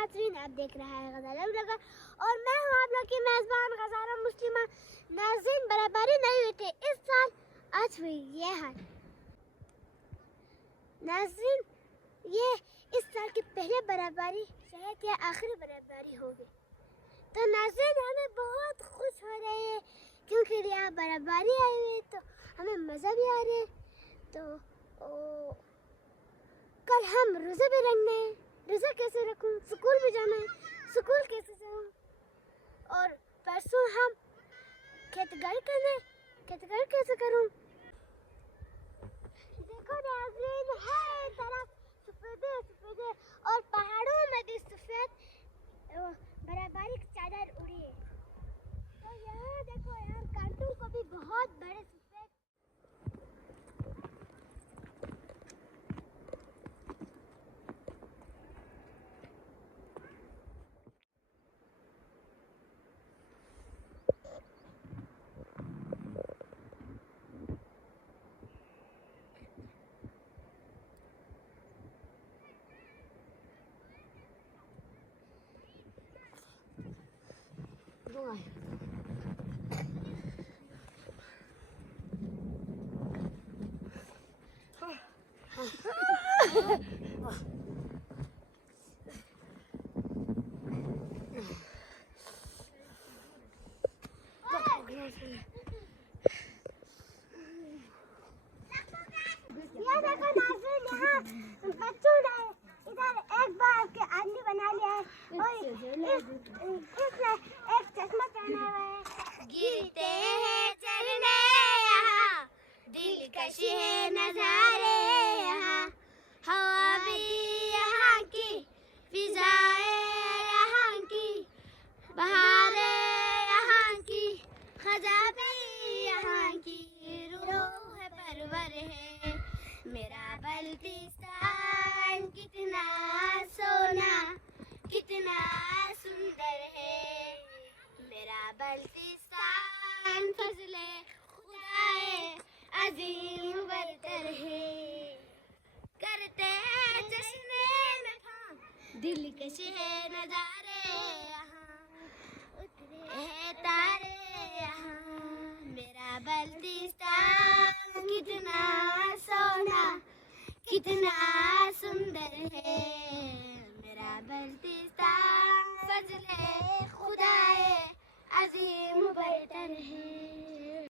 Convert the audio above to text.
नाज़रीन, आप देख रहे हैं ग़ज़ाला व्लॉगर और मैं हूँ आप लोग की मेज़बान ग़ज़ाला मुस्लिमा। नाज़रीन, बराबरी नहीं हुई थी इस साल, आज हुई ये हाल। नाज़रीन, ये इस साल की पहली बराबरी शायद या आखिरी बराबरी होगी। तो नाज़रीन, हमें बहुत खुश हो रहे हैं क्योंकि यहाँ बराबरी आई हुई है, तो हमें मज़ा भी आ रहा है। तो कल हम रोज़े भी रखना है, रोज़ा कैसे रखूं, स्कूल भी जाना है, स्कूल कैसे जाऊं, और परसों हम खेतगाड़ी करना है, खेतगाड़ी कैसे करूं। देखो नाज़रीन, हर तरफ सफेद और पहाड़ों में भी सफेद बराबरी की चादर उड़ी है। तो यहाँ देखो, यहाँ कांटों को भी बहुत बड़े सफेद ये देखो नाज़रीन, यहाँ बच्चों ने इधर एक बार के आदमी बना लिया है और इसने एक चश्मा पहना हुआ है। गिरते हैं झरने यहाँ, दिलकश है नज़ारे यहाँ, हवा भी यहाँ की, फिजाएं यहाँ की, बहारें यहाँ की, खजा भी यहाँ की, रूह परवर है मेरा बल्तिस्तान। कितना सोना, कितना सुंदर है मेरा बल्तिस्तान। फजले खुदाए अजीम बरतर है, करते हैं जश्ने में हाँ, दिलकश है नज़ारे यहाँ, उतरे हैं तारे यहाँ मेरा बल्तिस्तान। कितना सोना, कितना सुंदर है मेरा बल्तिस्तान। फजले खुदाए अजीम बरतर है।